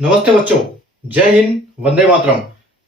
नमस्ते बच्चों, जय हिंद, वंदे मातरम।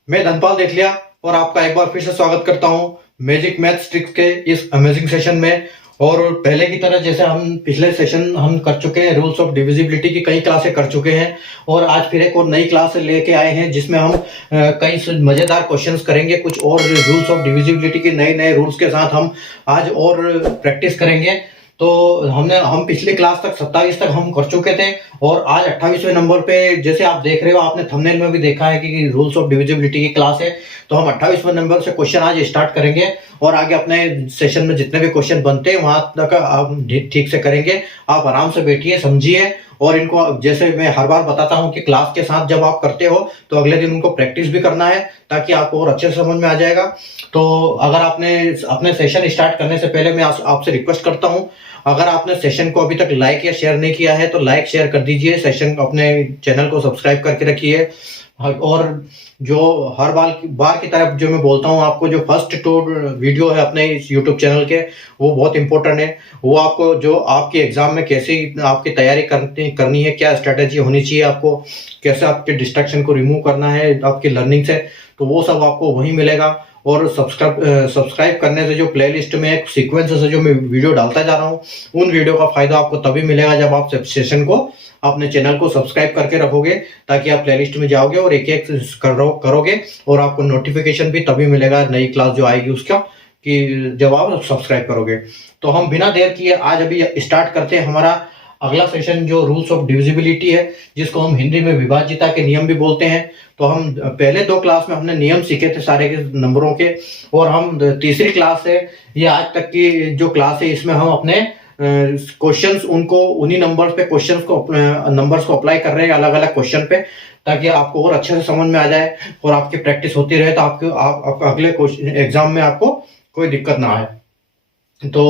मैं धनपाल देखलिया और आपका एक बार फिर से स्वागत करता हूं मैजिक मैथ्स ट्रिक्स के इस अमेजिंग सेशन में। और पहले की तरह जैसे हम पिछले सेशन हम कर चुके हैं, रूल्स ऑफ डिविजिबिलिटी की कई क्लासें कर चुके हैं और आज फिर एक और नई क्लास लेके आए हैं जिसमें हम कई मजेदार क्वेश्चंस करेंगे। कुछ और रूल्स ऑफ डिविजिबिलिटी के नए नए रूल्स के साथ हम आज और प्रैक्टिस करेंगे। तो हम पिछले क्लास तक 27 तक हम कर चुके थे और आज 28वें नंबर पे जैसे आप देख रहे हो, आपने थंबनेल में भी देखा है कि रूल्स ऑफ डिविजिबिलिटी की क्लास है। तो हम 28वें नंबर से क्वेश्चन आज स्टार्ट करेंगे और आगे अपने सेशन में जितने भी क्वेश्चन बनते हैं वहां तक आप ठीक से करेंगे। आप आराम से बैठिए, समझिए और इनको जैसे मैं हर बार बताता हूं कि क्लास के साथ जब आप करते हो तो अगले दिन उनको प्रैक्टिस भी करना है ताकि आपको और अच्छे से समझ में आ जाएगा। तो अगर आपने अपने सेशन स्टार्ट करने से पहले मैं आपसे रिक्वेस्ट करता हूं, अगर आपने सेशन को अभी तक लाइक या शेयर नहीं किया है तो लाइक शेयर कर दीजिए, सेशन अपने चैनल को सब्सक्राइब करके रखिए। और जो हर बार की तरफ जो मैं बोलता हूँ आपको, जो फर्स्ट टू वीडियो है अपने इस यूट्यूब चैनल के वो बहुत इंपॉर्टेंट है। वो आपको जो आपके एग्जाम में कैसे आपकी तैयारी करनी है, क्या स्ट्रेटेजी होनी चाहिए, आपको कैसे आपके डिस्ट्रैक्शन को रिमूव करना है आपकी लर्निंग से, तो वो सब आपको वहीं मिलेगा। और सब्सक्राइब करने से जो प्लेलिस्ट में एक सीक्वेंस से जो मैं वीडियो डालता जा रहा हूँ, उन वीडियो का फायदा आपको तभी मिलेगा जब आप सेशन को अपने चैनल को सब्सक्राइब करके रखोगे, ताकि आप प्लेलिस्ट में जाओगे और एक एक करोगे और आपको नोटिफिकेशन भी तभी मिलेगा नई क्लास जो आएगी उसका, कि जब आप सब्सक्राइब करोगे। तो हम बिना देर किए आज अभी स्टार्ट करते हैं हमारा अगला सेशन, जो रूल्स ऑफ डिविजिबिलिटी है, जिसको हम हिंदी में विभाज्यता के नियम भी बोलते हैं। तो हम पहले 2 क्लास में हमने नियम सीखे थे सारे के नंबरों के, और हम तीसरी क्लास है, ये आज तक की जो क्लास है, इसमें हम अपने क्वेश्चंस उनको उन्हीं नंबर्स पे नंबर्स को अप्लाई कर रहे हैं अलग अलग क्वेश्चन पे, ताकि आपको और अच्छे से समझ में आ जाए और आपकी प्रैक्टिस होती रहे, तो आप अगले एग्जाम में आपको कोई दिक्कत ना आए। तो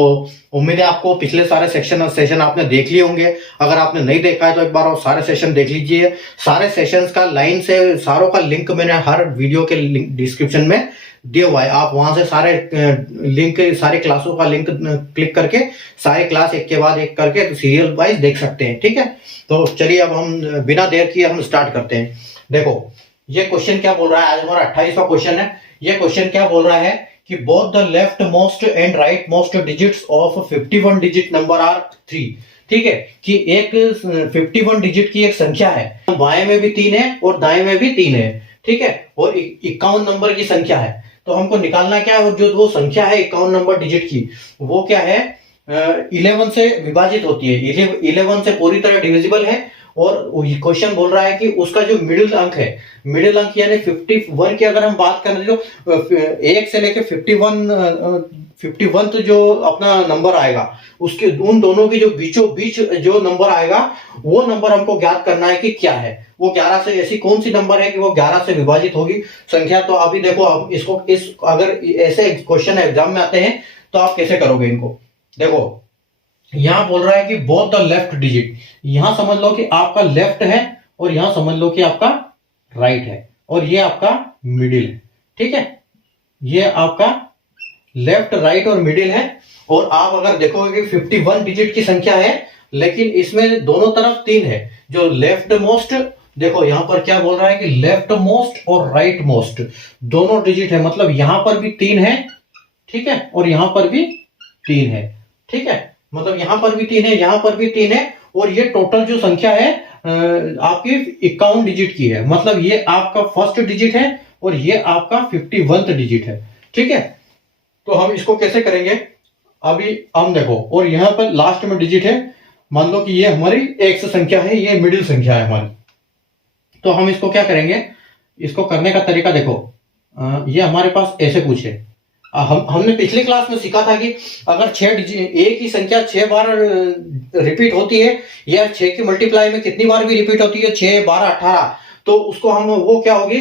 उम्मीद है आपको पिछले सारे सेशन आपने देख लिए होंगे। अगर आपने नहीं देखा है तो एक बार और सारे सेशन देख लीजिए। सारे सेशंस का लाइन से सारों का लिंक मैंने हर वीडियो के डिस्क्रिप्शन में दिया हुआ है, आप वहां से सारे लिंक, सारे क्लासों का लिंक क्लिक करके सारे क्लास एक के बाद एक करके सीरियल वाइज देख सकते हैं। ठीक है, तो चलिए अब हम बिना देर किए हम स्टार्ट करते हैं। देखो ये क्वेश्चन क्या बोल रहा है, आज हमारा 28वां क्वेश्चन है। ये क्वेश्चन क्या बोल रहा है कि both the left most and right most digits of 51 digit number are 3। ठीक है, कि एक 51 डिजिट की एक संख्या है, बाएं में भी 3 है और दाएं में भी 3 है। ठीक है, और 51 नंबर की संख्या है। तो हमको निकालना क्या है, जो वो संख्या है 51 नंबर डिजिट की, वो क्या है, 11 से विभाजित होती है, 11 से पूरी तरह डिविजिबल है। और क्वेश्चन बोल रहा है कि उसका जो मिडिल अंक है, मिडिल अंक यानी 51 की अगर हम बात करें, जो 1 से लेके 51 तो जो अपना नंबर आएगा, उसके उन दोनों के जो बीचों बीच जो नंबर आएगा, वो नंबर हमको ज्ञात करना है कि क्या है। वो 11 से, ऐसी कौन सी नंबर है कि वो 11 से विभाजित होगी संख्या। तो अभी देखो, अब इसको अगर ऐसे क्वेश्चन एग्जाम में आते हैं तो आप कैसे करोगे इनको। देखो यहां बोल रहा है कि बोथ द लेफ्ट डिजिट, यहां समझ लो कि आपका लेफ्ट है और यहां समझ लो कि आपका राइट है, और ये आपका मिडिल है। ठीक है, ये आपका लेफ्ट, राइट और मिडिल है। और आप अगर देखोगे कि 51 डिजिट की संख्या है, लेकिन इसमें दोनों तरफ 3 है। जो लेफ्ट मोस्ट, देखो यहां पर क्या बोल रहा है कि लेफ्ट मोस्ट और राइट मोस्ट दोनों डिजिट है, मतलब यहां पर भी 3 है। ठीक है, और यहां पर भी 3 है। ठीक है, मतलब यहां पर भी 3 है, यहां पर भी 3 है, और ये टोटल जो संख्या है आपकी 51 डिजिट की है। मतलब ये आपका फर्स्ट डिजिट है और ये आपका 51th डिजिट है। ठीक है, तो हम इसको कैसे करेंगे, अभी हम देखो, और यहां पर लास्ट में डिजिट है, मान लो कि ये हमारी एक्स संख्या है, ये मिडिल संख्या है हमारी। तो हम इसको क्या करेंगे, इसको करने का तरीका देखो, ये हमारे पास ऐसे कुछ है। हमने पिछले क्लास में सीखा था कि अगर एक ही संख्या 6 बार रिपीट होती है, या 6 की मल्टीप्लाई में कितनी बार भी रिपीट होती है, 6, 12, 18, तो उसको हम वो क्या होगी,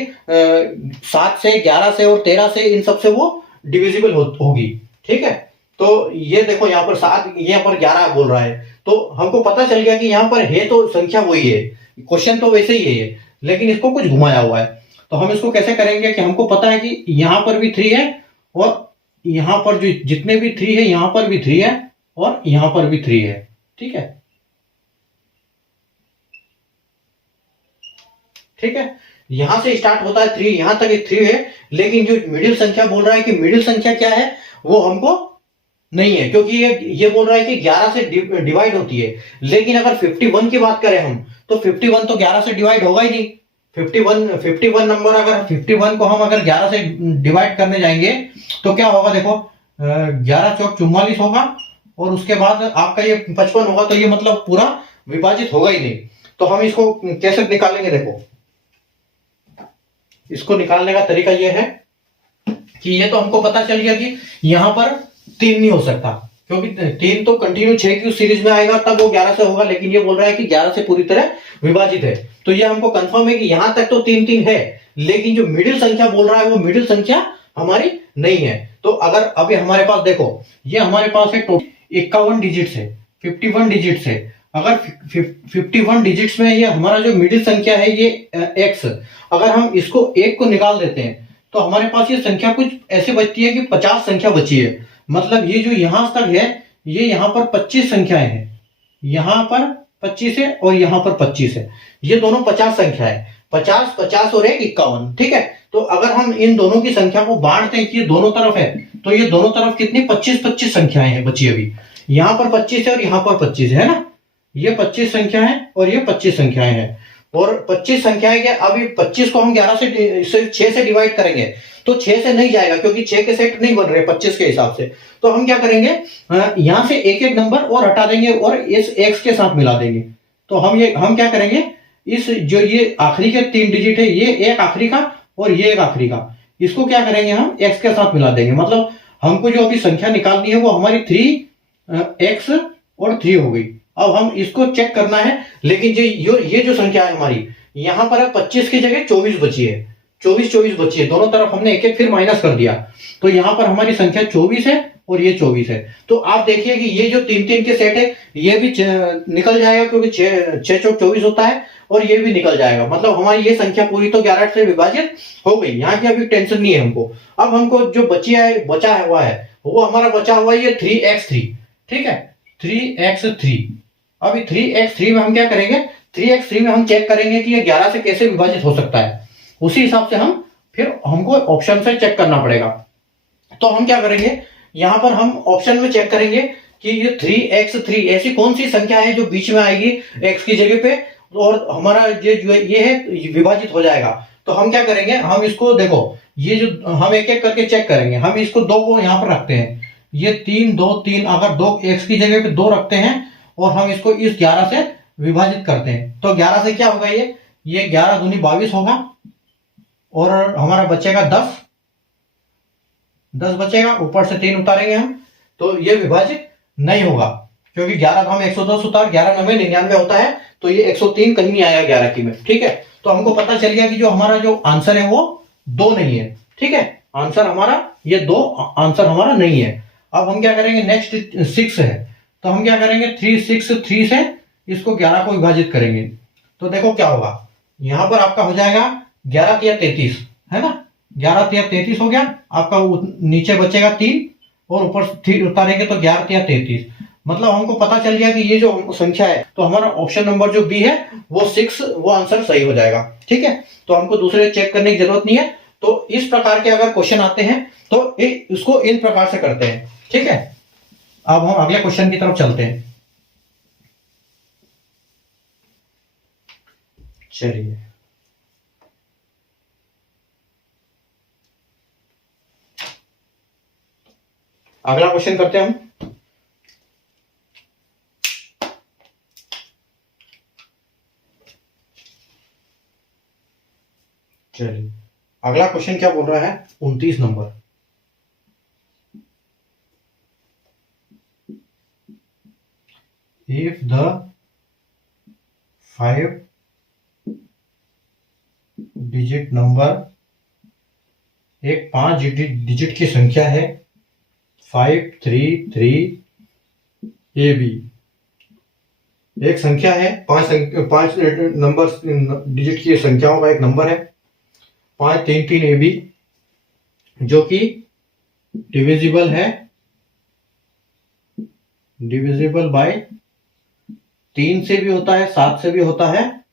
7 से, 11 से और 13 से, इन सबसे वो डिविजिबल होगी। ठीक है, तो ये देखो यहाँ पर 7, यहाँ पर 11 बोल रहा है, तो हमको पता चल गया कि यहाँ पर है तो संख्या वही है, क्वेश्चन तो वैसे ही है, लेकिन इसको कुछ घुमाया हुआ है। तो हम इसको कैसे करेंगे कि हमको पता है कि यहां पर भी 3 है, और यहां पर जो जितने भी 3 है, यहां पर भी 3 है, और यहां पर भी 3 है। ठीक है, ठीक है, यहां से स्टार्ट होता है 3, यहां तक 3 है, लेकिन जो मिडिल संख्या बोल रहा है कि मिडिल संख्या क्या है वो हमको नहीं है, क्योंकि ये बोल रहा है कि 11 से डिवाइड होती है। लेकिन अगर 51 की बात करें हम, तो 51 तो 11 से डिवाइड होगा ही नहीं। 51 नंबर, अगर 51 को हम अगर 11 से डिवाइड करने जाएंगे तो क्या होगा, देखो 11 चौक 44 होगा, और उसके बाद आपका ये 55 होगा, तो ये मतलब पूरा विभाजित होगा ही नहीं। तो हम इसको कैसे निकालेंगे, देखो इसको निकालने का तरीका ये है कि ये तो हमको पता चल गया कि यहां पर 3 नहीं हो सकता, क्योंकि 3 तो कंटिन्यू 6 की सीरीज में आएगा तब वो 11 से होगा, लेकिन ये बोल रहा है कि 11 से पूरी तरह विभाजित है। तो ये हमको कंफर्म है कि यहां तक तो 3 है, लेकिन जो मिडिल संख्या बोल रहा है वो मिडिल संख्या हमारी नहीं है। तो अगर अभी हमारे पास देखो, ये हमारे पास है टोटल 51 डिजिट्स है, 51 डिजिट्स है। अगर 51 डिजिट्स में ये हमारा जो मिडिल संख्या है ये x, अगर हम इसको 1 को निकाल देते हैं तो हमारे पास ये संख्या कुछ ऐसे बचती है कि 50 संख्या बची है। मतलब ये जो यहां तक है, ये यहां पर 25 संख्याएं हैं, यहां पर 25 है और यहां पर 25 है, ये दोनों 50 संख्या है। 50 50 और 1 51, ठीक है। तो अगर हम इन दोनों की संख्या को बांटते हैं कि ये दोनों तरफ है, तो ये दोनों तरफ कितनी 25 संख्याएं हैं बची अभी। यहां पर 25 है और यहां पर 25 है ना, ये 25 संख्या है और ये 25 संख्याएं हैं। और 25 संख्याएं क्या, अभी 25 को हम 11 से 6 से डिवाइड करेंगे तो 6 से नहीं जाएगा, क्योंकि 6 के सेट नहीं बन रहे 25 के हिसाब से। तो हम क्या करेंगे, यहां से एक एक नंबर और हटा देंगे और इस x के साथ मिला देंगे। तो हम क्या करेंगे, इस जो ये आखिरी के 3 डिजिट है, ये एक आखिरी का और ये एक आखिरी का, इसको क्या करेंगे हम x के साथ मिला देंगे। मतलब हमको जो अभी संख्या निकालनी है वो हमारी 3x और 3 हो गई। अब हम इसको चेक करना है, लेकिन जो ये जो संख्या है हमारी, यहां पर 25 की जगह 24 बची है, 24 बची है, दोनों तरफ हमने एक एक फिर माइनस कर दिया। तो यहां पर हमारी संख्या 24 है और ये 24 है। तो आप देखिए कि ये जो 3 के सेट है ये भी निकल जाएगा, क्योंकि 6 चौक 24 होता है, और ये भी निकल जाएगा। मतलब हमारी ये संख्या पूरी तो 11 से विभाजित हो गई, यहाँ की अभी टेंशन नहीं है हमको। अब हमको जो बचा हुआ है वो हमारा बचा हुआ है ये 3x3, ठीक है, 3x3। अभी 3x3 में हम क्या करेंगे, 3x3 में हम चेक करेंगे कि ये 11 से कैसे विभाजित हो सकता है। उसी हिसाब से हम फिर हमको ऑप्शन से चेक करना पड़ेगा। तो हम क्या करेंगे, यहां पर हम ऑप्शन में चेक करेंगे कि ये 3x3 ऐसी कौन सी संख्या है जो बीच में आएगी x की जगह पे, और हमारा ये है विभाजित हो जाएगा। तो हम क्या करेंगे, हम इसको देखो, ये जो हम एक एक करके चेक करेंगे। हम इसको 2 को यहां पर रखते हैं, ये 3 2 3, अगर 2 x की जगह पे 2 रखते हैं और हम इसको इस 11 से विभाजित करते हैं, तो 11 से क्या होगा, ये 11 दूनी 22 होगा, और हमारा बचेगा 10 बचेगा, ऊपर से 3 उतारेंगे हम, तो ये विभाजित नहीं होगा, क्योंकि 11 तो हम 110 उतार 11 9 99 होता है, तो ये 103 कहीं नहीं आएगा 11 की में, ठीक है। तो हमको पता चल गया कि जो हमारा जो आंसर है वो 2 नहीं है, ठीक है, आंसर हमारा ये 2 आंसर हमारा नहीं है। अब हम क्या करेंगे, नेक्स्ट 6 है, तो हम क्या करेंगे, 3 से इसको 11 को विभाजित करेंगे। तो देखो क्या होगा, यहां पर आपका हो जाएगा 11 3 33, है ना, 11 3 33 हो गया आपका, नीचे बचेगा 3 और ऊपर 3 उतारेंगे तो 11 3 33। मतलब हमको पता चल गया कि ये जो संख्या है, तो हमारा ऑप्शन नंबर जो बी है वो 6, वो आंसर सही हो जाएगा, ठीक है। तो हमको दूसरे चेक करने की जरूरत नहीं है। तो इस प्रकार के अगर क्वेश्चन आते हैं तो इसको इन प्रकार से करते हैं, ठीक है। अब हम अगले क्वेश्चन की तरफ चलते हैं। चलिए, अगला क्वेश्चन करते हैं हम। चलिए, अगला क्वेश्चन क्या बोल रहा है, 29 number. If the 5 digit number, एक 5 डिजिट की संख्या है 533AB, एक संख्या है, 5 नंबर डिजिट की संख्याओं का एक नंबर है 533AB, जो कि डिविजिबल है, डिविजिबल बाय 3 से भी होता है, 7 से भी होता है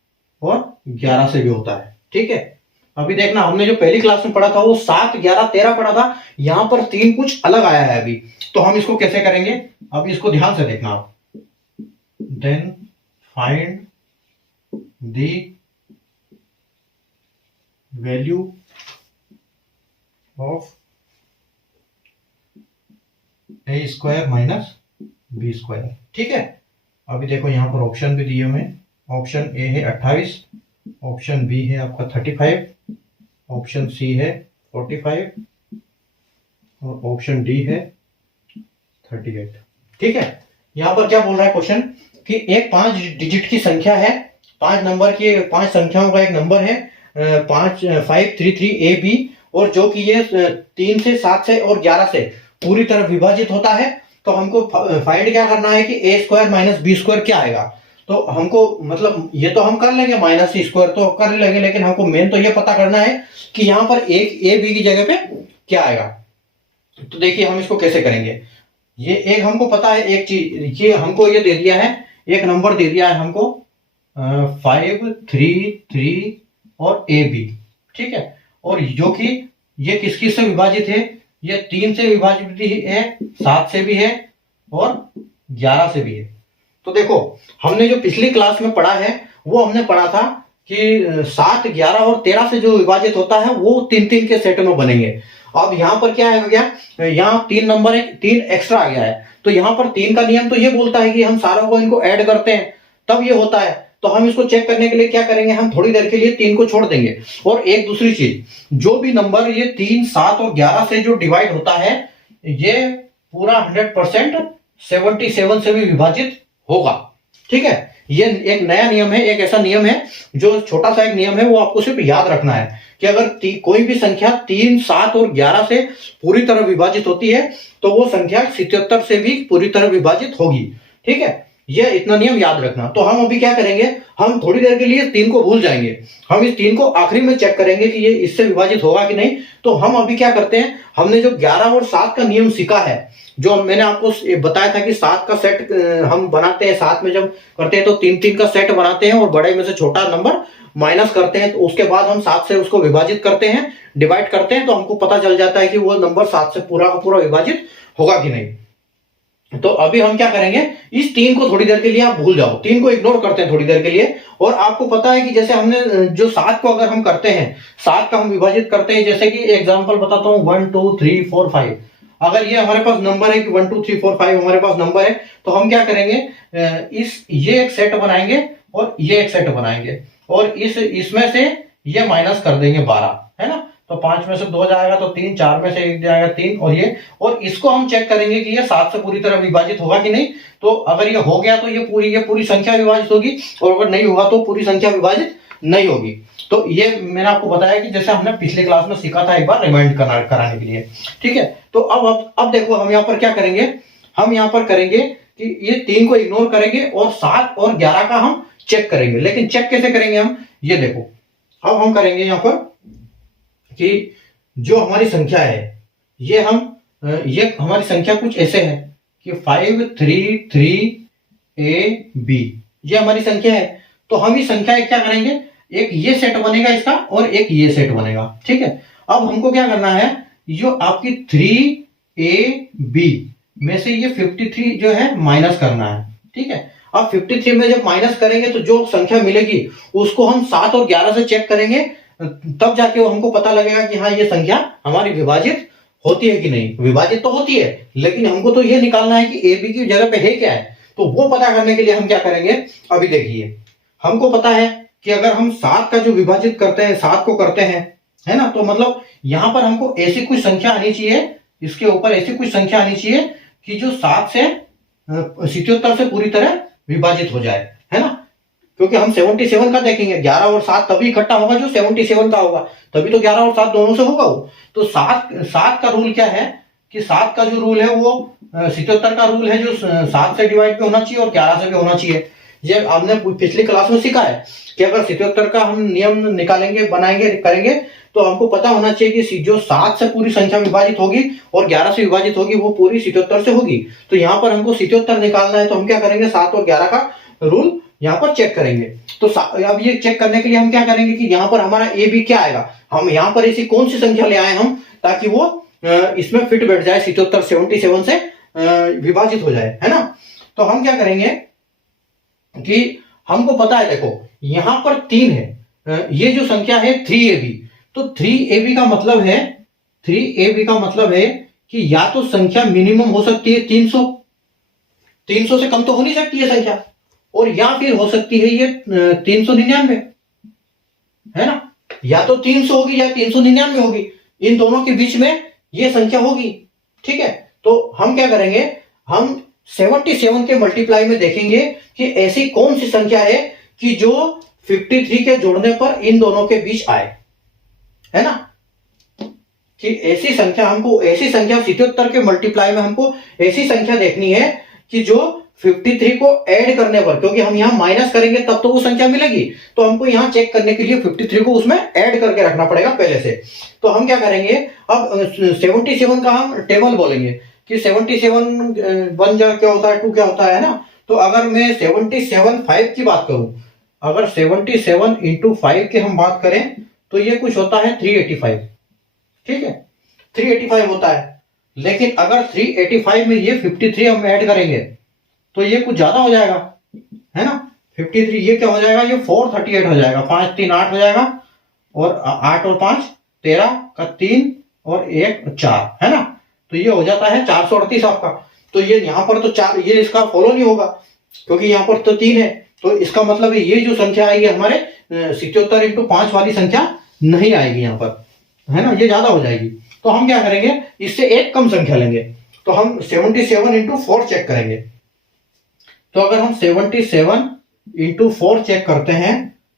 और 11 से भी होता है, ठीक है। अभी देखना, हमने जो पहली क्लास में पढ़ा था वो 7, 11, 13 पढ़ा था, यहां पर 3 कुछ अलग आया है अभी। तो हम इसको कैसे करेंगे, अभी इसको ध्यान से देखना आप। Then find the value of A square minus B square. ठीक है। अभी देखो यहाँ पर ऑप्शन भी दिए हुए हैं। ऑप्शन ए है 28, ऑप्शन बी है आपका 35, ऑप्शन सी है 45 और ऑप्शन डी है 38। ठीक है। यहाँ पर क्या बोल रहा है क्वेश्चन कि एक 5 डिजिट की संख्या है, 5 नंबर की, 5 संख्याओं का एक नंबर है 533AB, और जो कि ये 3 से 7 से और 11 से पूरी तरह विभाजित होता है। तो हमको फाइंड क्या करना है कि ए स्क्वायर माइनस बी स्क्वायर क्या आएगा। तो हमको मतलब ये तो हम कर लेंगे, माइनस सी स्क्वायर तो कर लेंगे, लेकिन हमको मेन तो ये पता करना है कि यहाँ पर एक ए बी की जगह पे क्या आएगा। तो देखिए हम इसको कैसे करेंगे। ये एक हमको पता है, एक चीज ये हमको ये दे दिया है, एक नंबर दे दिया है हमको 5, 3, 3 और ए बी। ठीक है। और जो कि ये किस किस से विभाजित है, ये 3 से विभाजित भी है, 7 से भी है और 11 से भी है। तो देखो हमने जो पिछली क्लास में पढ़ा है वो हमने पढ़ा था कि 7, 11 और 13 से जो विभाजित होता है वो 3-3 के सेट में बनेंगे। अब यहाँ पर क्या है गया, यहाँ 3 नंबर है, 3 एक्स्ट्रा आ गया है। तो यहाँ पर 3 का नियम तो ये बोलता है कि हम सारों को इनको ऐड करते हैं तब ये होता है। तो हम इसको चेक करने के लिए क्या करेंगे, हम थोड़ी देर के लिए 3 को छोड़ देंगे। और एक दूसरी चीज, जो भी नंबर ये 3, 7 और 11 से जो डिवाइड होता है ये पूरा 100% 77 से भी विभाजित होगा। ठीक है। ये एक नया नियम है, एक ऐसा नियम है जो छोटा सा एक नियम है, वो आपको सिर्फ याद रखना है कि अगर कोई भी संख्या 3, 7 और 11 से पूरी तरह विभाजित होती है तो वो संख्या 77 से भी पूरी तरह विभाजित होगी। ठीक है। ये इतना नियम याद रखना। तो हम अभी क्या करेंगे, हम थोड़ी देर के लिए 3 को भूल जाएंगे, हम इस 3 को आखिरी में चेक करेंगे कि ये इससे विभाजित होगा कि नहीं। तो हम अभी क्या करते हैं, हमने जो 11 और 7 का नियम सीखा है, जो मैंने आपको बताया था कि 7 का सेट हम बनाते हैं, 7 में जब करते हैं तो 3-3 का सेट बनाते हैं और बड़े में से छोटा नंबर माइनस करते हैं। तो उसके बाद हम 7 से उसको विभाजित करते हैं, डिवाइड करते हैं, तो हमको पता चल जाता है कि वो नंबर 7 से पूरा का पूरा विभाजित होगा कि नहीं। तो अभी हम क्या करेंगे, इस 3 को थोड़ी देर के लिए आप भूल जाओ, 3 को इग्नोर करते हैं थोड़ी देर के लिए। और आपको पता है कि जैसे हमने जो 7 को अगर हम करते हैं, 7 का हम विभाजित करते हैं, जैसे कि एग्जांपल बताता हूं 1 2 3 4 5। अगर ये हमारे पास नंबर है कि 1 2 3 4 5 हमारे पास नंबर है, तो हम क्या करेंगे, ये एक सेट बनाएंगे और ये एक सेट बनाएंगे और इसमें से ये माइनस कर देंगे 12, है ना। तो 5 में से 2 जाएगा तो 3, 4 में से 1 जाएगा 3, और इसको हम चेक करेंगे कि ये 7 से पूरी तरह विभाजित होगा कि नहीं। तो अगर ये हो गया तो ये पूरी संख्या विभाजित होगी, और अगर नहीं हुआ तो पूरी संख्या विभाजित नहीं होगी। तो ये मैंने आपको बताया कि जैसे हमने पिछले क्लास में सीखा था, एक बार रिमाइंड कराने के लिए। ठीक है। तो अब देखो हम यहाँ पर क्या करेंगे, हम यहाँ पर करेंगे कि ये 3 को इग्नोर करेंगे और 7 और 11 का हम चेक करेंगे। लेकिन चेक कैसे करेंगे हम, ये देखो अब हम करेंगे यहाँ पर कि जो हमारी संख्या है ये हमारी संख्या कुछ ऐसे है कि 5 3 3 AB, ये हमारी संख्या है। तो हम इस संख्या क्या करेंगे, एक ये सेट बनेगा इसका और एक ये सेट बनेगा। ठीक है। अब हमको क्या करना है, जो आपकी 3AB में से ये 53 जो है माइनस करना है। ठीक है। अब 53 में जब माइनस करेंगे तो जो संख्या मिलेगी उसको हम 7 और 11 से चेक करेंगे, तब जाके हमको पता लगेगा कि हाँ ये संख्या हमारी विभाजित होती है कि नहीं। विभाजित तो होती है, लेकिन हमको तो ये निकालना है कि ए बी की जगह पे है क्या है। तो वो पता करने के लिए हम क्या करेंगे, अभी देखिए हमको पता है कि अगर हम 7 का जो विभाजित करते हैं, 7 को करते हैं, है ना, तो मतलब यहां पर हमको ऐसी कुछ संख्या आनी चाहिए, इसके ऊपर ऐसी कुछ संख्या आनी चाहिए कि जो 7 से 77 से पूरी तरह विभाजित हो जाए, है ना। क्योंकि हम 77 का देखेंगे, 11 और 7 तभी इकट्ठा होगा जो 77 का होगा, तभी तो 11 और 7 दोनों से होगा वो। तो 7 का रूल क्या है कि 7 का जो रूल है वो 77 का रूल है, जो 7 से डिवाइड भी होना चाहिए और 11 से भी होना चाहिए। ये हमने पिछली क्लास में सीखा है कि अगर 77 का हम नियम निकालेंगे, बनाएंगे, करेंगे, तो हमको पता होना चाहिए कि जो 7 से पूरी संख्या विभाजित होगी और 11 से विभाजित होगी वो पूरी 77 से होगी। तो यहाँ पर हमको 77 निकालना है, तो हम क्या करेंगे, 7 और 11 का रूल यहाँ पर चेक करेंगे। तो अब ये चेक करने के लिए हम क्या करेंगे कि यहाँ पर हमारा ए बी क्या आएगा, हम यहाँ पर ऐसी कौन सी संख्या ले आए हम ताकि वो इसमें फिट बैठ जाए, 77 से विभाजित हो जाए, है ना। तो हम क्या करेंगे कि हमको पता है, देखो यहां पर 3 है, ये जो संख्या है 3ab, तो 3ab का मतलब है, 3ab का मतलब है कि या तो संख्या मिनिमम हो सकती है 300, 300 से कम तो हो नहीं सकती है संख्या, और या फिर हो सकती है ये 399, है ना। या तो 300 होगी या 399 होगी, इन दोनों के बीच में ये संख्या होगी, ठीक है। तो हम क्या करेंगे, हम 77 के मल्टीप्लाई में देखेंगे कि ऐसी कौन सी संख्या है कि जो 53 के जोड़ने पर इन दोनों के बीच आए, है ना। कि ऐसी संख्या, हमको ऐसी संख्या 77 के मल्टीप्लाई में हमको ऐसी संख्या देखनी है कि जो 53 को ऐड करने पर, क्योंकि हम यहां माइनस करेंगे तब तो वो संख्या मिलेगी, तो हमको यहां चेक करने के लिए 53 को उसमें ऐड करके रखना पड़ेगा पहले से। तो हम क्या करेंगे, अब 77 का हम टेबल बोलेंगे कि 77 1 जा क्या होता है, 2 क्या होता है ना। तो अगर मैं 77 5 की बात करूं, अगर 77 इंटू 5 की हम बात करें तो ये कुछ होता है 385, ठीक है, 385 होता है। लेकिन अगर 385 में ये 53 हम ऐड करेंगे तो ये कुछ ज्यादा हो जाएगा, है ना। 53 ये क्या हो जाएगा, ये 438 हो जाएगा, 5 3 8 हो जाएगा, और 8 और 5 13 का 3 और 1 4, है ना। तो ये हो जाता है 438 आपका। तो ये यहाँ पर तो 4, ये इसका फॉलो नहीं होगा क्योंकि यहाँ पर तो 3 है, तो इसका मतलब है ये जो संख्या आएगी हमारे 77 इंटू 5 वाली संख्या नहीं आएगी यहाँ पर, है ना, ये ज्यादा हो जाएगी। तो हम क्या करेंगे, इससे एक कम संख्या लेंगे, तो हम 77 इंटू 4 चेक करेंगे। तो अगर हम 77 इंटू 4 चेक करते हैं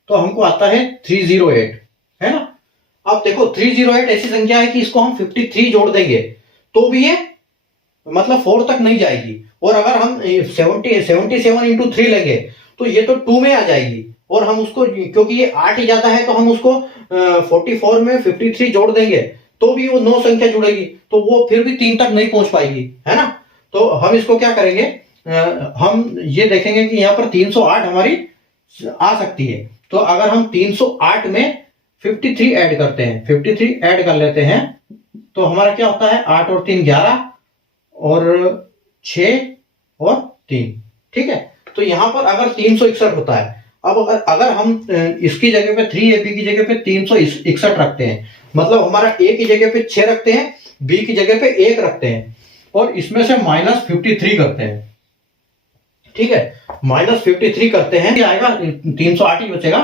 तो हमको आता है 308, है ना। अब देखो 308 ऐसी संख्या है कि इसको हम 53 जोड़ देंगे तो भी ये मतलब 4 तक नहीं जाएगी, और अगर हम 77 इंटू 3 लेंगे तो ये तो 2 में आ जाएगी, और हम उसको, क्योंकि ये 8 ही जाता है, तो हम उसको 44 में 53 जोड़ देंगे तो भी वो 9 संख्या जुड़ेगी, तो वो फिर भी 3 तक नहीं पहुंच पाएगी, है ना। तो हम इसको क्या करेंगे, हम ये देखेंगे कि यहाँ पर 308 हमारी आ सकती है। तो अगर हम 308 में 53 ऐड करते हैं, 53 ऐड कर लेते हैं तो हमारा क्या होता है, 8 और 3 11 और 6 और 3, ठीक है। तो यहां पर अगर 361 होता है, अब अगर हम इसकी जगह पे 3ab की जगह पे 361 रखते हैं, मतलब हमारा a की जगह पे 6 रखते हैं, b की जगह पे 1 रखते हैं, और इसमें से -53 करते हैं, ठीक है, -53 करते हैं, ये आएगा 308 ही बचेगा,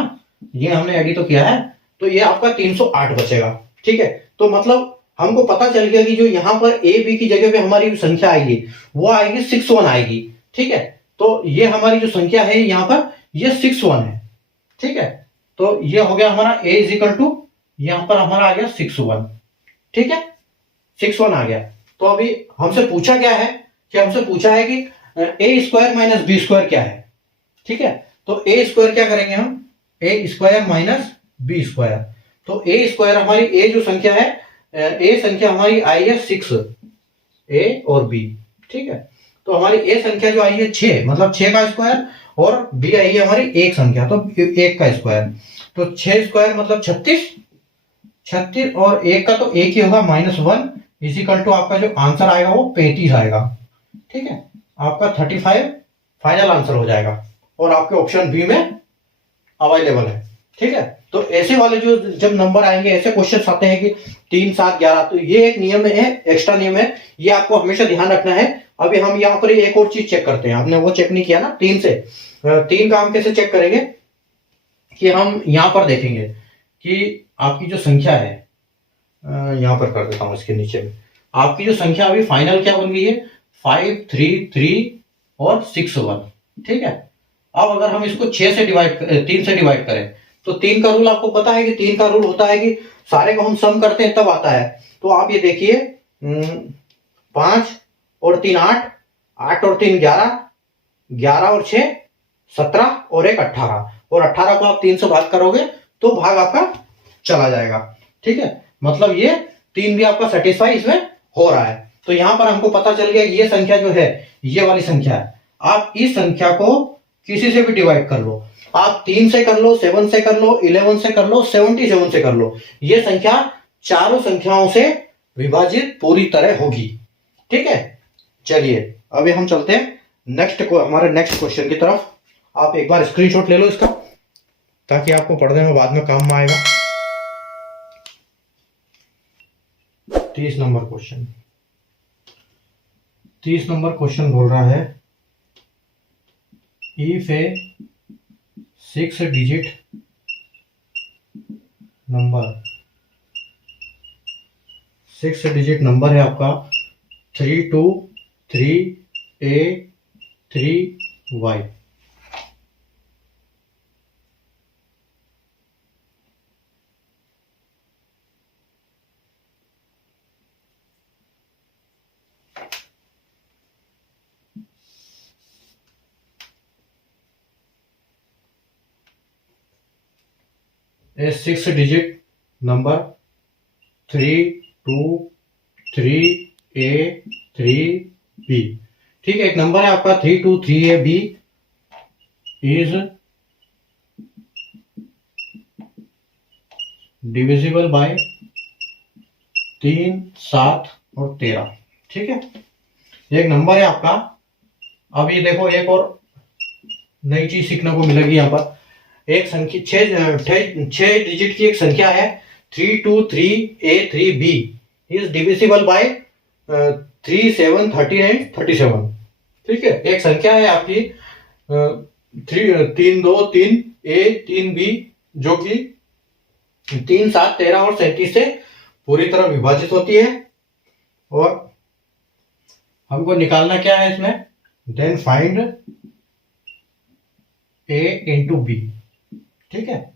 ये हमने ऐड ही तो किया है, तो ये आपका 308 बचेगा, ठीक है। तो मतलब हमको पता चल गया कि जो यहाँ पर ए बी की जगह पे हमारी संख्या आएगी वो आएगी 61 आएगी, ठीक है। तो ये हमारी जो संख्या है यहाँ पर ये 61 है, ठीक है। तो ये हो गया हमारा a इज इक्वल टू, यहाँ पर हमारा आ गया 61, ठीक है, 61 आ गया। तो अभी हमसे पूछा क्या है कि हमसे पूछा है कि a square minus B square क्या है, ठीक है। तो a स्क्वायर क्या करेंगे हम, a square minus B square. तो a स्क्वायर हमारी a जो संख्या है, a संख्या हमारी आई है 6, a और b, ठीक है। तो हमारी a संख्या जो आई है 6, मतलब 6 का स्क्वायर, और b आई है हमारी एक संख्या, तो 1 का स्क्वायर, तो 6 स्क्वायर मतलब 36, 36 और 1 का तो 1 ही होगा, -1 इजिकल टू आपका जो आंसर आएगा वो 35 आएगा, ठीक है। आपका 35 फाइनल आंसर हो जाएगा, और आपके ऑप्शन बी में अवेलेबल है, ठीक है। तो ऐसे वाले जो जब नंबर आएंगे, ऐसे क्वेश्चन आते हैं कि 3 7 11, तो ये एक नियम है, एक्स्ट्रा नियम है, ये आपको हमेशा ध्यान रखना है। अभी हम यहाँ पर एक और चीज चेक करते हैं, आपने वो चेक नहीं किया ना, 3 से 3 का हम कैसे चेक करेंगे कि हम यहाँ पर देखेंगे कि आपकी जो संख्या है, यहाँ पर कर देता हूँ इसके नीचे में, आपकी जो संख्या अभी फाइनल क्या बन गई है, 5 3 3 और 6 1, ठीक है। अब अगर हम इसको 3 से डिवाइड करें तो 3 का रूल आपको पता है कि 3 का रूल होता है कि सारे को हम सम करते हैं तब आता है। तो आप ये देखिए 5 और 3 8, 8 और 3 11, 11 और 6 17 और 1 18, और 18 को आप 3 से भाग करोगे तो भाग आपका चला जाएगा, ठीक है। मतलब ये 3 भी आपका सेटिस्फाई इसमें हो रहा है। तो यहां पर हमको पता चल गया कि ये संख्या जो है, ये वाली संख्या है, आप इस संख्या को किसी से भी डिवाइड कर लो, आप 3 से कर लो, 7 से कर लो, 11 से कर लो, 77 से कर लो, ये संख्या चारों संख्याओं से विभाजित पूरी तरह होगी। ठीक है, चलिए अभी हम चलते हैं हमारे नेक्स्ट क्वेश्चन की तरफ। आप एक बार स्क्रीनशॉट ले लो इसका, ताकि आपको पढ़ने में बाद में काम में आएगा। 30 नंबर क्वेश्चन, 30 नंबर क्वेश्चन बोल रहा है if A 6 digit number, 6 digit number है आपका 323833Y। A 6 digit number 323A3B। ठीक है, एक नंबर है आपका 323AB इज डिविजिबल बाय 3, 7 और 13। ठीक है, एक नंबर है आपका। अब ये देखो, एक और नई चीज सीखने को मिलेगी यहाँ पर। एक संख्या 6 डिजिट की एक संख्या है 323A3B is divisible by 3, 7, 13 and 37। ठीक है, एक संख्या है आपकी 3, 2, 3 A 3 B जो कि 3, 7, 13 और 37 से पूरी तरह विभाजित होती है। और हमको निकालना क्या है इसमें, then find A into B। ठीक है,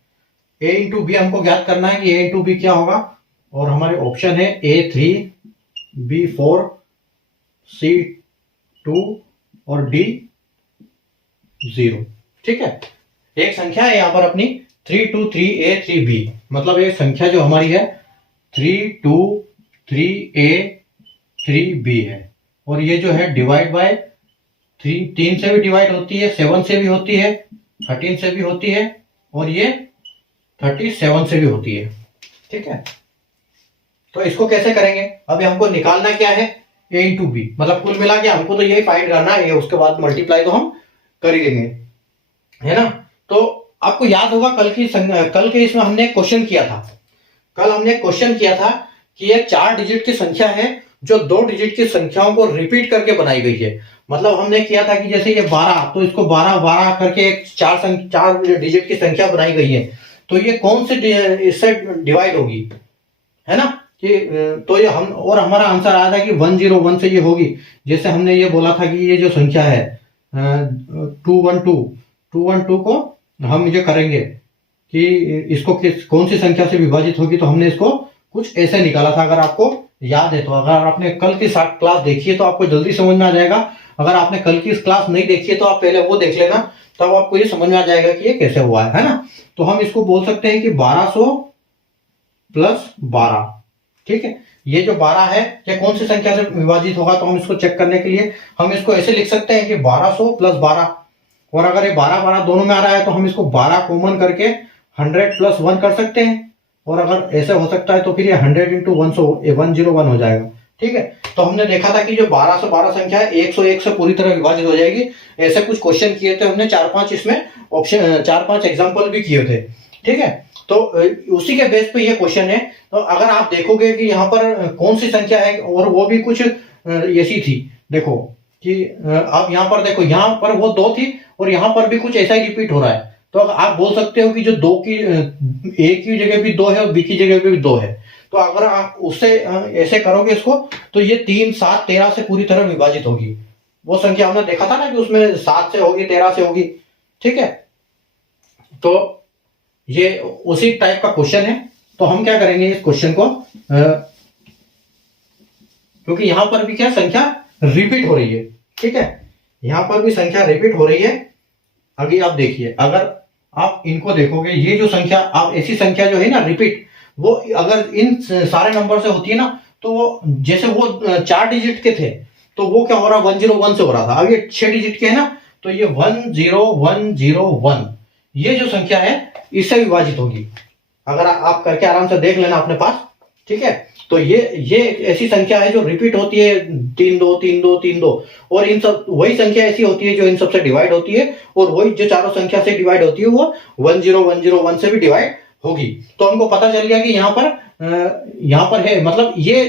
A इंटू बी हमको ज्ञात करना है कि A इंटू बी क्या होगा, और हमारे ऑप्शन है A3, B4, C2 और D0। ठीक है, एक संख्या है यहाँ पर अपनी 323A3B, मतलब एक संख्या जो हमारी है 323A3B है। और ये जो है डिवाइड बाय 3 से भी डिवाइड होती है, 7 से भी होती है, 13 से भी होती है, और ये 37 से भी होती है। ठीक है, तो इसको कैसे करेंगे, अभी हमको निकालना क्या है A इंटू बी, मतलब कुल मिला के हमको तो यही फाइंड करना है, उसके बाद मल्टीप्लाई तो हम कर ही देंगे, है ना। तो आपको याद होगा कल के इसमें हमने क्वेश्चन किया था, कल हमने क्वेश्चन किया था कि एक 4 डिजिट की संख्या है जो 2 डिजिट की संख्याओं को रिपीट करके बनाई गई है। मतलब हमने किया था कि जैसे ये 12, तो इसको 12 करके एक 4 डिजिट की संख्या बनाई गई है, तो ये कौन से इससे डिवाइड होगी, है ना। कि तो ये हमारा आंसर आया था कि 101 से ये होगी। जैसे हमने ये बोला था कि ये जो संख्या है 212 को हम ये करेंगे कि इसको कौन सी संख्या से विभाजित होगी, तो हमने इसको कुछ ऐसे निकाला था। अगर आपको याद है तो, अगर आपने कल की क्लास देखी है तो आपको जल्दी समझ में आ जाएगा। अगर आपने कल की क्लास नहीं देखी है तो आप पहले वो देख लेना, तब आपको ये समझ में आ जाएगा कि ये कैसे हुआ है ना। तो हम इसको बोल सकते हैं कि 1200 प्लस 12। ठीक है, ये जो 12 है ये कौन सी संख्या से विभाजित होगा, तो हम इसको चेक करने के लिए हम इसको ऐसे लिख सकते हैं कि 1200 प्लस 12। और अगर ये 12 दोनों में आ रहा है तो हम इसको 12 कॉमन करके 100 प्लस 1 कर सकते हैं। और अगर ऐसे हो सकता है तो फिर ये 100 इंटू 101 हो जाएगा। ठीक है, तो हमने देखा था कि जो 12 से 12 संख्या है 101 से पूरी तरह विभाजित हो जाएगी। ऐसे कुछ क्वेश्चन किए थे हमने, 4-5 इसमें ऑप्शन 4-5 एग्जाम्पल भी किए थे। ठीक है, तो उसी के बेस पे ये क्वेश्चन है। तो अगर आप देखोगे कि यहाँ पर कौन सी संख्या है, और वो भी कुछ ऐसी थी, देखो कि अब यहाँ पर देखो, यहाँ पर वो 2 थी और यहाँ पर भी कुछ ऐसा ही रिपीट हो रहा है। तो आप बोल सकते हो कि जो 2 की A की जगह भी 2 है और B की जगह भी 2 है। तो अगर आप उससे ऐसे करोगे इसको, तो ये 3, 7, 13 से पूरी तरह विभाजित होगी। वो संख्या हमने देखा था ना कि उसमें 7 से होगी, 13 से होगी। ठीक है, तो ये उसी टाइप का क्वेश्चन है। तो हम क्या करेंगे इस क्वेश्चन को, क्योंकि यहां पर भी क्या संख्या रिपीट हो रही है। ठीक है, यहां पर भी संख्या रिपीट हो रही है। आगे आप देखिए, अगर आप इनको देखोगे, ये जो संख्या, आप ऐसी संख्या जो है ना रिपीट, वो अगर इन सारे नंबर से होती है ना, तो वो जैसे वो 4 डिजिट के थे तो वो क्या हो रहा, 101 से हो रहा था। अब ये 6 डिजिट के है ना, तो ये 10101 ये जो संख्या है इससे विभाजित होगी। अगर आप करके आराम से देख लेना अपने पास, ठीक है। तो ये ऐसी संख्या है जो रिपीट होती है 3 2 3 2 3 2, और इन सब वही संख्या ऐसी होती है जो इन सबसे डिवाइड होती है, और वही जो चारों संख्या से डिवाइड होती है वो 10101 से भी डिवाइड होगी। तो हमको पता चल गया कि यहाँ पर है, मतलब ये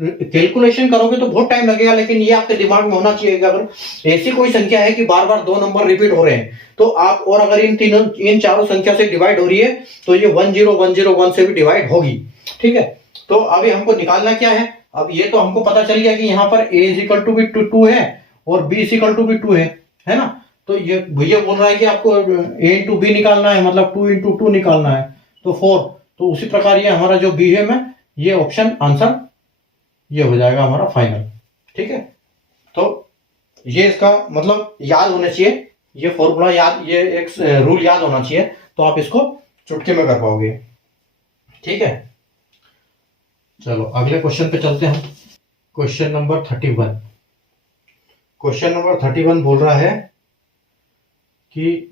कैलकुलेशन करोगे तो बहुत टाइम लगेगा, लेकिन ये आपके दिमाग में होना चाहिए कि अगर ऐसी कोई संख्या है कि बार बार 2 नंबर रिपीट हो रहे हैं तो आप, और अगर इन चारों संख्या से डिवाइड हो रही है तो ये 10101 से भी डिवाइड होगी, ठीक है। तो अभी हमको निकालना क्या है, अब ये तो हमको पता चल गया कि यहाँ पर a इक्वल टू भी 2 है और b इक्वल टू भी 2 है ना। तो ये भैया बोल रहा है कि आपको a इंटू बी निकालना है, मतलब 2 इंटू 2 निकालना है, तो 4। तो उसी प्रकार ये हमारा जो बी है, में ये ऑप्शन आंसर ये हो जाएगा हमारा फाइनल, ठीक है। तो ये इसका मतलब याद होना चाहिए, ये फॉर्मूला याद, ये एक रूल याद होना चाहिए, तो आप इसको चुटकी में कर पाओगे, ठीक है। चलो अगले क्वेश्चन पे चलते हैं। Question number 31। क्वेश्चन नंबर 31 बोल रहा है कि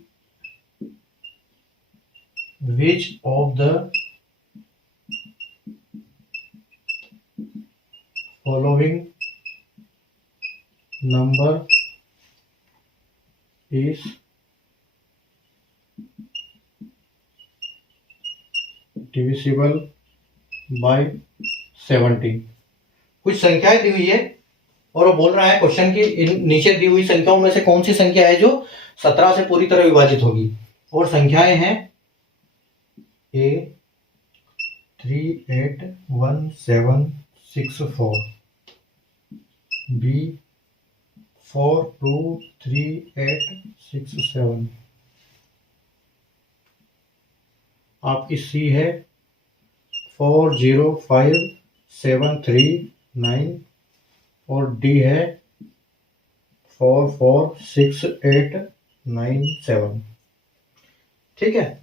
which of the following number is divisible by 17। कुछ संख्याएं दी हुई है और वो बोल रहा है क्वेश्चन की इन नीचे दी हुई संख्याओं में से कौन सी संख्या है जो 17 से पूरी तरह विभाजित होगी। और संख्याएं हैं A 38164, B 42387, आपकी C है 405739 और D है 446897, ठीक है।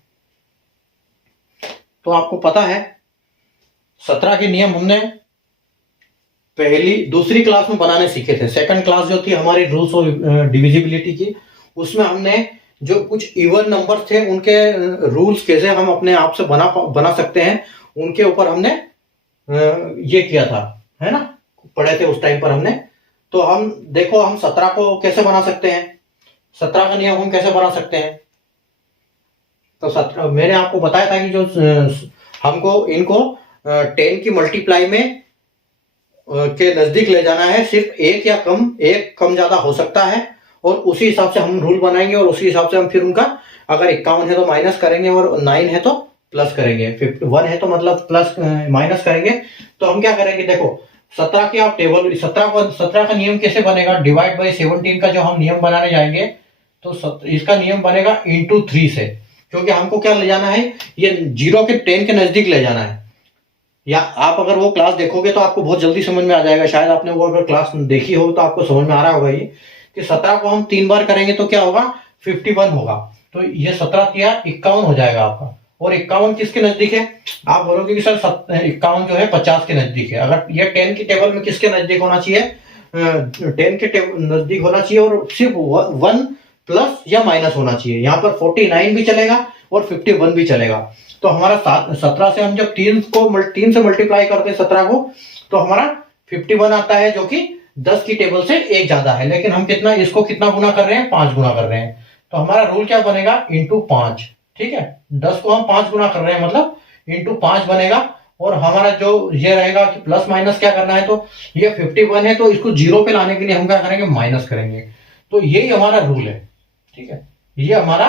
तो आपको पता है 17 के नियम हमने दूसरी क्लास में बनाने सीखे थे। सेकंड क्लास जो थी हमारी रूल्स ऑफ डिविजिबिलिटी की, उसमें हमने जो कुछ इवन नंबर्स थे उनके रूल्स कैसे हम अपने आप से बना सकते हैं, उनके ऊपर हमने ये किया था, है ना, पढ़े थे उस टाइम पर हमने। तो हम देखो हम 17 को कैसे बना सकते हैं, 17 का नियम हम कैसे बना सकते हैं। तो 17 मैंने आपको बताया था कि जो हमको इनको 10 की मल्टीप्लाई में के नजदीक ले जाना है, सिर्फ एक कम ज्यादा हो सकता है, और उसी हिसाब से हम रूल बनाएंगे, और उसी हिसाब से हम फिर उनका, अगर 51 है तो माइनस करेंगे, और 9 है तो प्लस करेंगे, 51 है तो मतलब प्लस माइनस करेंगे। तो हम क्या करेंगे, देखो 17 की आप टेबल 17 का नियम कैसे बनेगा, डिवाइड बाय 17 का जो हम नियम बनाने जाएंगे तो इसका नियम बनेगा इंटू 3 से, क्योंकि हमको क्या ले जाना है, ये 0 के 10 के नजदीक ले जाना है। या आप अगर वो क्लास देखोगे तो आपको बहुत जल्दी समझ में आ जाएगा, शायद आपने वो अगर क्लास देखी हो तो आपको समझ में आ रहा होगा ये कि 17 को हम 3 बार करेंगे तो क्या होगा, 51 होगा। तो ये 17 किया 51 हो जाएगा आपका। और 51 किसके नजदीक है, आप बोलोगे कि सर 51 जो है 50 के नजदीक है। अगर ये 10 की टेबल में किसके नजदीक होना चाहिए, 10 के नजदीक होना चाहिए, और सिर्फ 1 प्लस या माइनस होना चाहिए। यहाँ पर 49 भी चलेगा और 51 भी चलेगा। तो हमारा 17 से हम जब 3 से मल्टीप्लाई करते हैं 17 को, तो हमारा 51 आता है, जो कि 10 की टेबल से एक ज्यादा है। लेकिन हम इसको कितना गुना कर रहे हैं, 5 गुना कर रहे हैं। तो हमारा रूल क्या बनेगा, इंटू 5, ठीक है। 10 को हम 5 गुना कर रहे हैं, मतलब इंटू 5 बनेगा। और हमारा जो ये रहेगा कि प्लस माइनस क्या करना है, तो ये 51 है तो इसको 0 पे लाने के लिए हम क्या करेंगे, माइनस करेंगे। तो यही हमारा रूल है, ठीक है। ये हमारा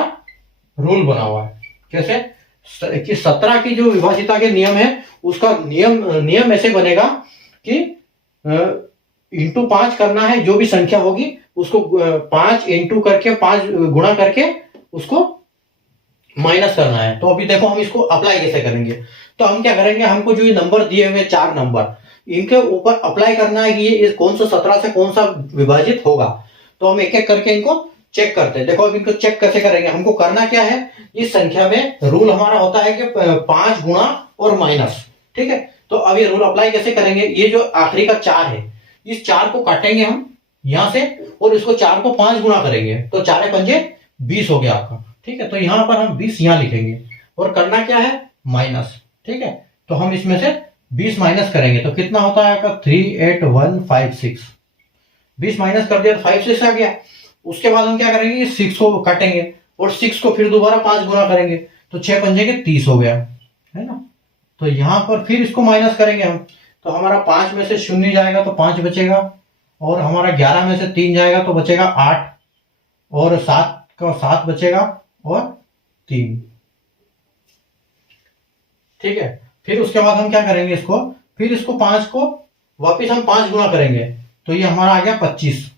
रूल बना हुआ है कैसे कि 17 की जो विभाजिता के नियम है, उसका नियम ऐसे बनेगा कि इंटू 5 करना है, जो भी संख्या होगी उसको 5 इंटू करके 5 गुणा करके उसको माइनस करना है। तो अभी देखो हम इसको अप्लाई कैसे करेंगे। तो हम क्या करेंगे, हमको जो ये नंबर दिए हुए 4 नंबर, इनके ऊपर अप्लाई करना है कि ये कौन सा 17 से कौन सा विभाजित होगा। तो हम एक एक करके इनको चेक करते हैं। देखो अब इनको चेक कैसे करेंगे, हमको करना क्या है, इस संख्या में रूल हमारा होता है कि 5 गुणा और माइनस, ठीक है। तो अब ये रूल अप्लाई कैसे करेंगे, ये जो आखिरी का 4 है, इस 4 को काटेंगे हम, यहां से, और इसको 4 को 5 गुना करेंगे तो 4 पंजे 20 हो गया आपका। ठीक है, तो यहां पर हम 20 यहां लिखेंगे और करना क्या है, माइनस। ठीक है, तो हम इसमें से 20 माइनस करेंगे तो कितना होता है आपका 38156। 20 माइनस कर दिया तो 56 आ गया। उसके बाद हम क्या करेंगे, 6 को काटेंगे और 6 को फिर दोबारा 5 गुना करेंगे तो 6 पंजे के 30 हो गया, है ना। तो यहां पर फिर इसको माइनस करेंगे हम, तो हमारा 5 में से शून्य जाएगा तो 5 बचेगा, और हमारा 11 में से 3 जाएगा तो बचेगा 8, और 7 का 7 बचेगा और 3। ठीक है, फिर उसके बाद हम क्या करेंगे, इसको फिर इसको 5 को वापस हम 5 गुना करेंगे तो ये हमारा आ गया 25,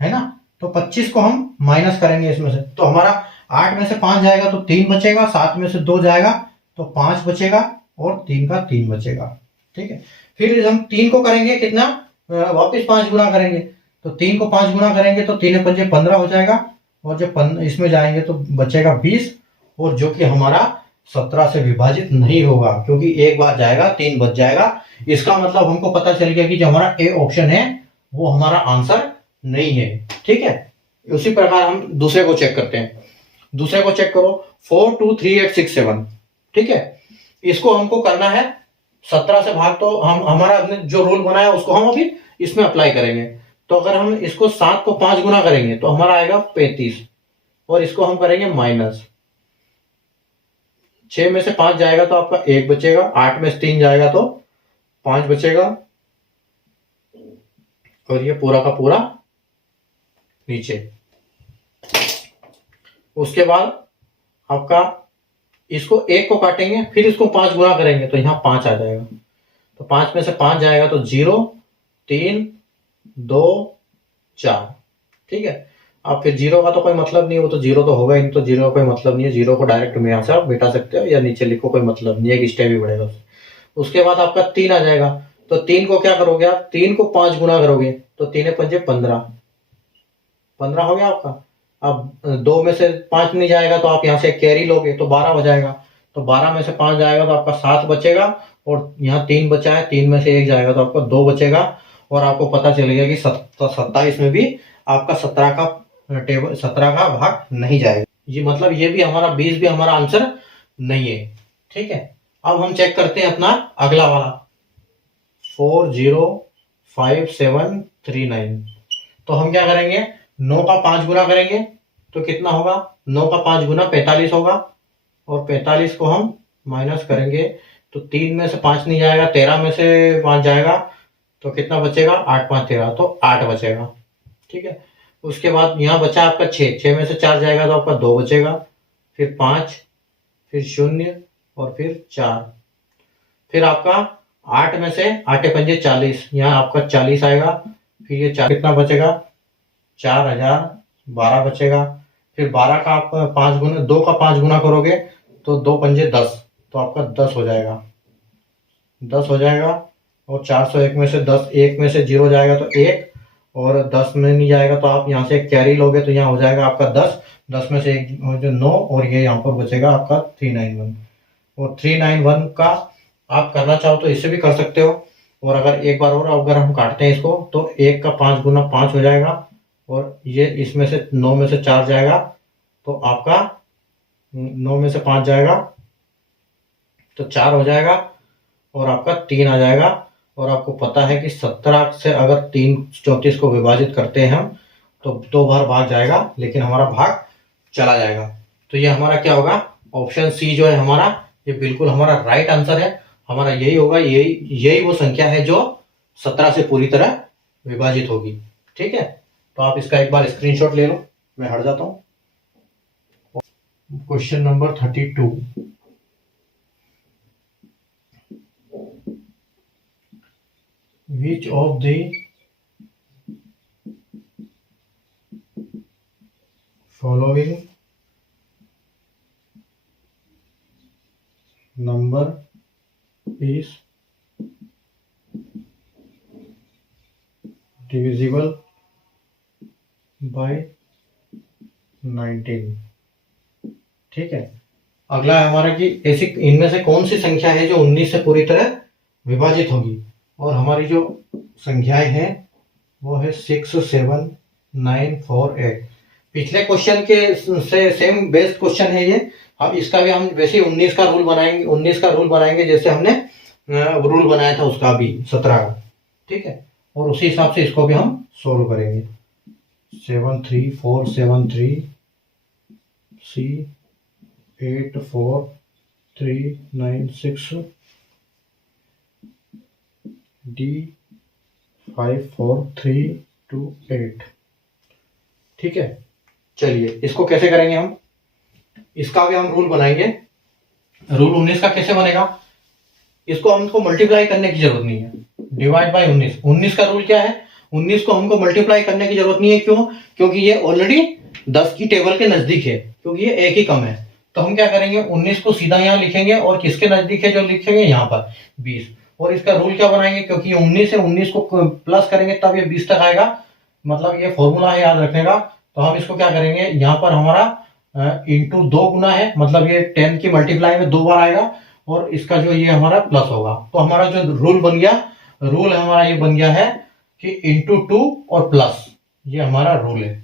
है ना। तो 25 को हम माइनस करेंगे इसमें से, तो हमारा 8 में से 5 जाएगा तो 3 बचेगा, 7 में से 2 जाएगा तो 5 बचेगा, और 3 का 3 बचेगा। ठीक है, फिर हम 3 को करेंगे कितना, वापस 5 गुना करेंगे, तो 3 को 5 गुना करेंगे तो 3 पंजे 15 हो जाएगा, और जब इसमें जाएंगे तो बचेगा 20, और जो कि हमारा 17 से विभाजित नहीं होगा, क्योंकि एक बार जाएगा 3 बच जाएगा। इसका मतलब हमको पता चल गया कि जो हमारा ए ऑप्शन है वो हमारा आंसर नहीं है। ठीक है, उसी प्रकार हम दूसरे को चेक करते हैं। दूसरे को चेक करो, 423867। ठीक है, इसको हमको करना है 17 से भाग, तो हम हमारा जो रूल बनाया उसको हम अभी इसमें अप्लाई करेंगे। तो अगर हम इसको 7 को 5 गुना करेंगे तो हमारा आएगा 35, और इसको हम करेंगे माइनस। 6 में से 5 जाएगा तो आपका 1 बचेगा, 8 में से 3 जाएगा तो 5 बचेगा, और ये पूरा का पूरा नीचे। उसके बाद आपका इसको 1 को काटेंगे, फिर इसको 5 गुना करेंगे तो यहाँ 5 आ जाएगा, तो 5 में से 5 जाएगा तो 0, 3, 2, 4। ठीक है, अब फिर 0 का तो कोई मतलब नहीं, वो तो 0 तो होगा ही नहीं, तो 0 का कोई मतलब नहीं है। 0 को डायरेक्ट में यहाँ से आप बिठा सकते हो या नीचे लिखो, कोई मतलब नहीं है, एक स्टेप भी बढ़ेगा। उसके बाद आपका 3 आ जाएगा, तो 3 को क्या करोगे आप, 3 को 5 गुना करोगे तो 3 पंजे 15, 15 हो गया आपका। अब 2 में से 5 नहीं जाएगा तो आप यहाँ से कैरी लोगे तो 12 हो जाएगा, तो 12 में से 5 जाएगा तो आपका 7 बचेगा, और यहाँ 3 बचा है, 3 में से 1 जाएगा तो आपका 2 बचेगा, और आपको पता चलेगा कि 27 में भी आपका 17 का भाग नहीं जाएगा। ये मतलब ये भी हमारा 20 भी हमारा आंसर नहीं है। ठीक है, अब हम चेक करते हैं अपना अगला वाला 405739। तो हम क्या करेंगे, 9 का 5 गुना करेंगे तो कितना होगा, 9 का 5 गुना 45 होगा, और 45 को हम माइनस करेंगे तो 3 में से 5 नहीं जाएगा, 13 में से 5 जाएगा तो कितना बचेगा, 8 5 13, तो 8 बचेगा। ठीक है, उसके बाद यहाँ बचा आपका 6 में से 4 जाएगा तो आपका 2 बचेगा, फिर 5, फिर 0 और फिर 4। फिर आपका 8 में से 8 पंजे 40, यहाँ आपका 40 आएगा, फिर ये 4 कितना बचेगा, 4012 बचेगा। फिर 12 का आप 5 गुना, 2 का 5 गुना करोगे तो 2 पंजे 10, तो आपका 10 हो जाएगा, 10 हो जाएगा। और 401 में से 10, 1 में से 0 जाएगा तो 1, और 10 में नहीं जाएगा तो आप यहाँ से कैरी लोगे तो यहाँ हो जाएगा आपका 10, 10 में से 1 जो 9, और ये यहाँ पर बचेगा आपका 391। और 391 का आप करना चाहो तो इससे भी कर सकते हो, और अगर एक बार और अगर हम काटते हैं इसको तो 1 का 5 गुना 5 हो जाएगा, और ये इसमें से 9 में से 4 जाएगा तो आपका 9 में से 5 जाएगा तो 4 हो जाएगा, और आपका 3 आ जाएगा। और आपको पता है कि 17 से अगर 3 34 को विभाजित करते हैं हम तो 2 बार भाग जाएगा, लेकिन हमारा भाग चला जाएगा। तो ये हमारा क्या होगा, ऑप्शन सी जो है हमारा, ये बिल्कुल हमारा राइट आंसर है। हमारा यही होगा, यही वो संख्या है जो 17 से पूरी तरह विभाजित होगी। ठीक है, तो आप इसका एक बार स्क्रीनशॉट ले लो, मैं हट जाता हूं। Question number 32, which of the following number is divisible by 19। ठीक है, अगला है हमारा कि ऐसी इनमें से कौन सी संख्या है जो 19 से पूरी तरह विभाजित होगी। और हमारी जो संख्याएं हैं वो है 6, 7, 9, 4, 8। पिछले क्वेश्चन के से सेम बेस्ड क्वेश्चन है ये। अब इसका भी हम वैसे 19 का रूल बनाएंगे, 19 का रूल बनाएंगे जैसे हमने रूल बनाया था उसका भी 17 का। ठीक है, और उसी हिसाब से इसको भी हम सोल्व करेंगे। 7, 3, 4, 7, 3, 9, 6, D5, 4, 3, 2, 8। ठीक है, चलिए इसको कैसे करेंगे हम, इसका भी हम रूल बनाएंगे। रूल 19 का कैसे बनेगा, इसको हमको मल्टीप्लाई करने की जरूरत नहीं है। डिवाइड बाय 19, 19 का रूल क्या है, 19 को हमको मल्टीप्लाई करने की जरूरत नहीं है। क्यों, क्योंकि ये ऑलरेडी 10 की टेबल के नजदीक है, क्योंकि ये एक ही कम है। तो हम क्या करेंगे, 19 को सीधा यहाँ लिखेंगे और किसके नजदीक है जो लिखेंगे यहाँ पर 20। और इसका रूल क्या बनाएंगे, क्योंकि 19 से 19 को प्लस करेंगे तब ये 20 तक आएगा, मतलब ये फॉर्मूला है याद रखने का। तो हम इसको क्या करेंगे, यहाँ पर हमारा इंटू 2 गुना है, मतलब ये 10 की मल्टीप्लाई में 2 बार आएगा, और इसका जो ये हमारा प्लस होगा। तो हमारा जो रूल बन गया, रूल हमारा ये बन गया है कि इंटू 2 और प्लस, ये हमारा रूल है।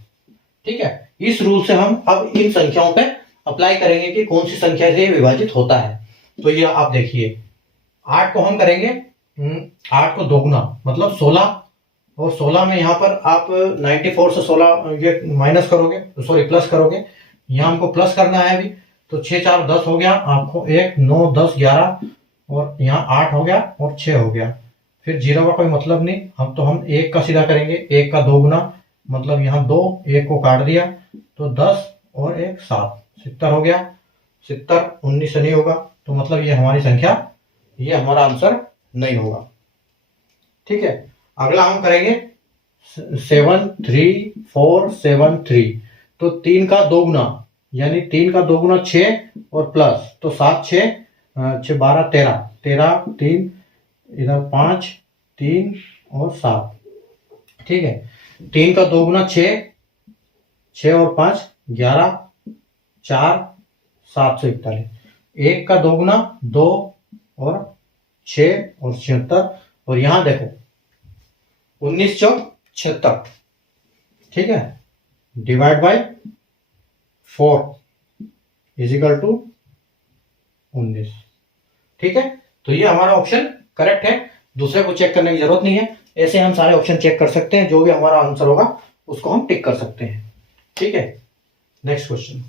ठीक है, इस रूल से हम अब इन संख्याओं पे अप्लाई करेंगे कि कौन सी संख्या से विभाजित होता है। तो ये आप देखिए, 8 को हम करेंगे 8 को 2 गुना मतलब 16, और 16 में यहाँ पर आप 94 से 16 ये माइनस करोगे, सॉरी प्लस करोगे, यहाँ हमको प्लस करना है अभी। तो 6 4 10 हो गया, आपको 1 9 10 11, और यहाँ 8 हो गया और 6 हो गया। फिर जीरो का कोई मतलब नहीं, हम 1 का सीधा करेंगे, 1 का 2 गुना मतलब यहाँ 2, 1 को काट दिया तो 10 और 1 7, 70 हो गया। 70 19 से नहीं होगा, तो मतलब ये हमारी संख्या, ये हमारा आंसर नहीं होगा। ठीक है, अगला हम करेंगे 7 3 4 7 3। तो 3 का 2 गुना, यानी 3 का 2 गुना 6 और प्लस, तो 7 6 6 12 13, 13 3 इधर 5 3 और 7। ठीक है, 3 का 2 गुना 6, 6 और 5 11, 4 741। 1 का 2 गुना 2 और 6 और 76, और यहां देखो 19 चौक 76। ठीक है, डिवाइड बाय 4 इजिकल टू 19। ठीक है, तो ये हमारा ऑप्शन करेक्ट है, दूसरे को चेक करने की जरूरत नहीं है। ऐसे हम सारे ऑप्शन चेक कर सकते हैं, जो भी हमारा आंसर होगा उसको हम टिक कर सकते हैं। ठीक है, next question.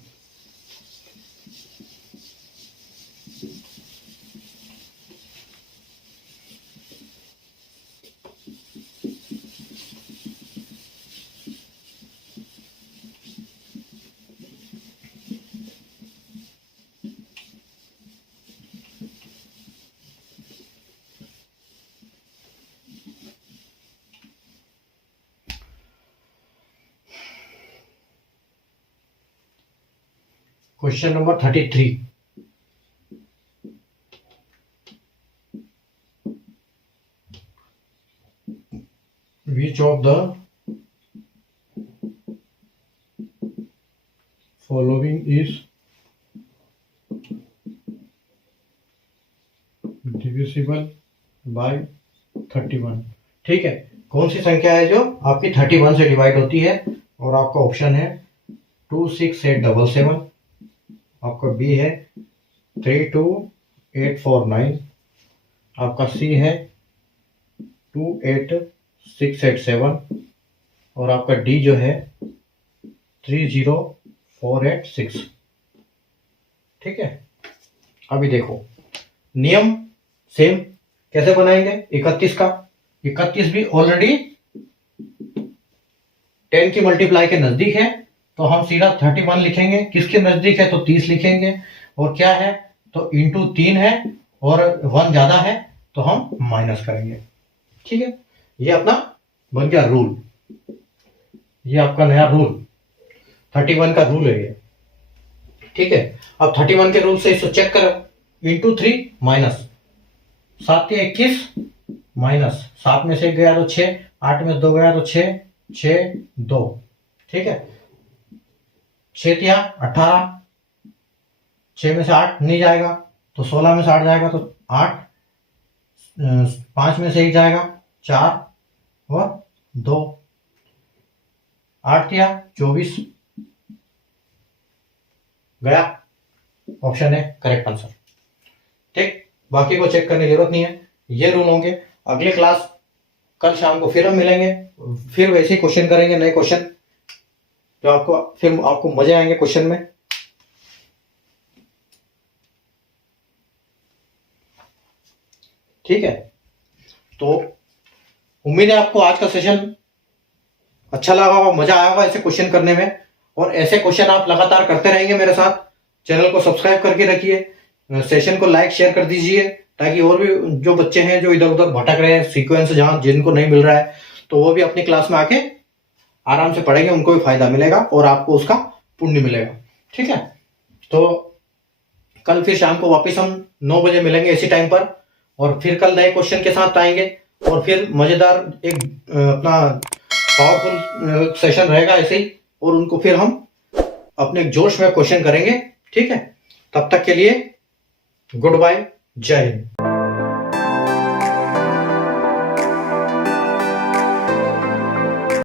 Question number 33। Which of the following is divisible by 31? ठीक है, कौन सी संख्या है जो आपकी 31 से डिवाइड होती है, और आपका ऑप्शन है 2 6 8 7 7, आपका बी है 3 2 8 4 9, आपका सी है 2 8 6 8 7, और आपका डी जो है 3 0 4 8 6। ठीक है, अभी देखो नियम सेम कैसे बनाएंगे। 31 का, 31 भी ऑलरेडी 10 की मल्टीप्लाई के नजदीक है, तो हम सीधा 31 लिखेंगे। किसके नजदीक है, तो 30 लिखेंगे। और क्या है, तो इंटू 3 है और 1 ज्यादा है, तो हम माइनस करेंगे। ठीक है, ये अपना बन गया रूल, ये आपका नया रूल 31 का रूल है ये। ठीक है, अब 31 के रूल से इसको चेक करो। इंटू 3 माइनस 7 के 21 माइनस 7 में से 1 गया तो 6, 8 में से 2 गया तो 6 6 2। ठीक है, 6 तिया 18, 6 में से 8 नहीं जाएगा तो 16 में से 8 जाएगा तो 8, 5 में से 1 जाएगा 4 और 2 8 या 24 गया, ऑप्शन है करेक्ट आंसर। ठीक, बाकी को चेक करने की जरूरत नहीं है, ये रूल होंगे। अगली क्लास कल शाम को फिर हम मिलेंगे, फिर वैसे ही क्वेश्चन करेंगे, नए क्वेश्चन जो आपको मजे आएंगे क्वेश्चन में। ठीक है, तो उम्मीद है आपको आज का सेशन अच्छा लगा होगा, मजा आया होगा ऐसे क्वेश्चन करने में, और ऐसे क्वेश्चन आप लगातार करते रहेंगे मेरे साथ। चैनल को सब्सक्राइब करके रखिए, सेशन को लाइक शेयर कर दीजिए, ताकि और भी जो बच्चे हैं जो इधर उधर भटक रहे हैं सीक्वेंस जहां जिनको नहीं मिल रहा है, तो वो भी अपनी क्लास में आके आराम से पढ़ेंगे, उनको भी फायदा मिलेगा और आपको उसका पुण्य मिलेगा। ठीक है, तो कल फिर शाम को वापस हम 9 बजे मिलेंगे इसी टाइम पर, और फिर कल नए क्वेश्चन के साथ आएंगे, और फिर मजेदार एक अपना पावरफुल सेशन रहेगा ऐसे ही, और उनको फिर हम अपने जोश में क्वेश्चन करेंगे। ठीक है, तब तक के लिए गुड बाय, जय हिंद।